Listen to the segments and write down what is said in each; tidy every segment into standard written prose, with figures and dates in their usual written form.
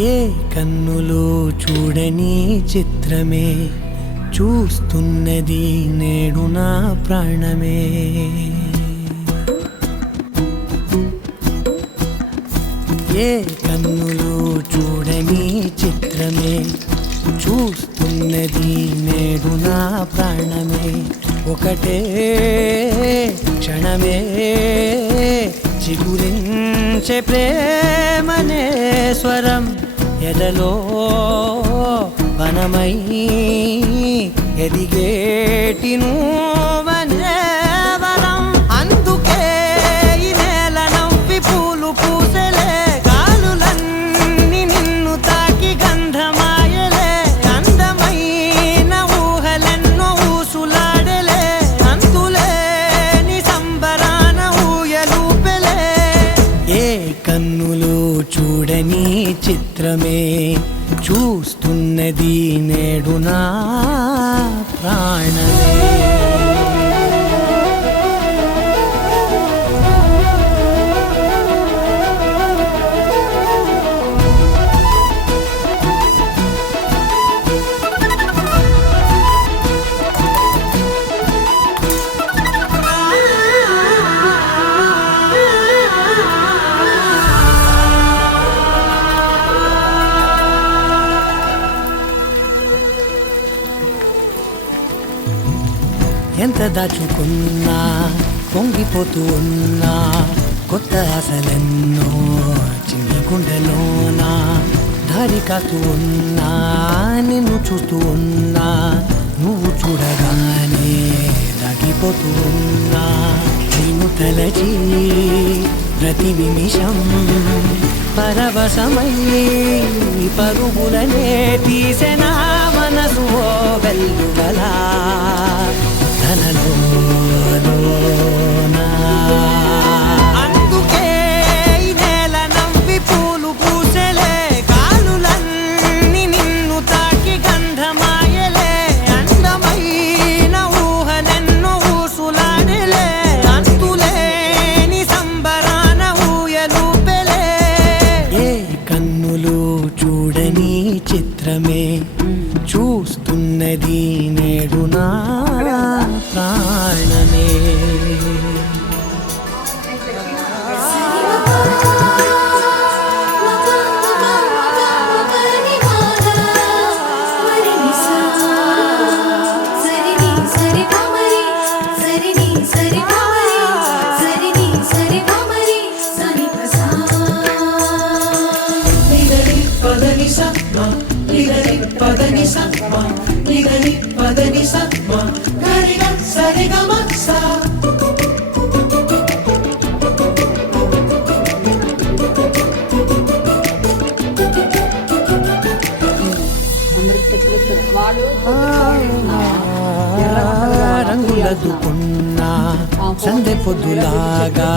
ఏ కన్నులు చూడని చిత్రమే చూస్తున్నది నేడు నా ప్రాణమే. ఏ కన్నులు చూడని చిత్రమే చూస్తున్నది నేడు నా ప్రాణమే. ఒకటే క్షణమే చిగురించే ప్రేమనే స్వరం ఎదలో వనమై ఎదిగేటి నువ్వనే వరం. అందుకే ఈ నేల నవ్వి పూలు పూసెలే, గాలులన్నీ నిన్ను తాకి గంధమాయలే. అందమైన ఊహలెన్నో ఊసులాడలే, అంతులేని సంబరాన ఊయలూపెలే. ఏ కన్నులు చూడని చిత్రమే చూస్తున్నది నేడు నా ప్రాణమే. ఎంత దాచుకున్నా పొంగిపోతూ ఉన్నా, కొత్త ఆశలెన్నో చిన్ని గుండెలోనా. దారి కాస్తూ ఉన్నా, నిన్ను చూస్తూ ఉన్నా, నువ్వు చూడగానే దాగిపోతూ ఉన్నా. నిన్ను తలచి ప్రతి నిమిషం పరవశమై పరుగులనే తీసెనా మనసు ఓ వెల్లువలా తనలోనా. అందుకే ఈ నేల నవ్వి పూలు పూసెలే, గాలులన్నీ నిన్ను తాకి గంధమాయలే. అందమైన ఊహలెన్నో ఊసులాడలే, అంతులేని సంబరాన ఊయలూపెలే. ఏ కన్నులు చూడని చిత్రమే చూస్తున్నది నేడు నా ప్రాణమే. రంగులదుకున్నా సందె పొద్దులాగా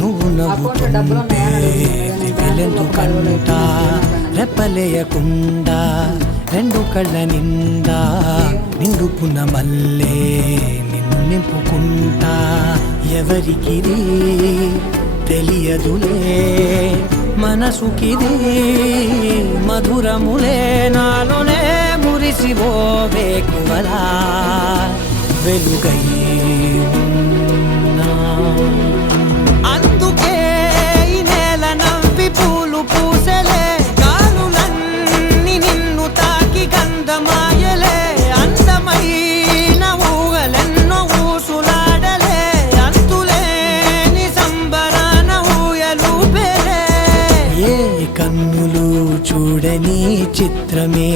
నువ్వు నవ్వుతుంటే దివ్యలెందుకంట. రెప్పలేయకుండా రెండు కళ్ళ నిండా నిండుకున్న మల్లే నిన్ను నింపుకుంటా. ఎవరికిది తెలియదులే మనసుకిది మధురములే, నాలోనే మురిసివో వేకువలా వెలుగై ఉన్నా. అందుకే ఈ నేల నవ్వి పూలు పూసెలే, గాలులన్నీ నిన్ను తాకి గంధమాయలే. అందమైన ఊహలెన్నో ఊసులాడలే, అంతులేని సంబరాన ఊయలూపెలే. ఏ కన్నులు చూడని చిత్రమే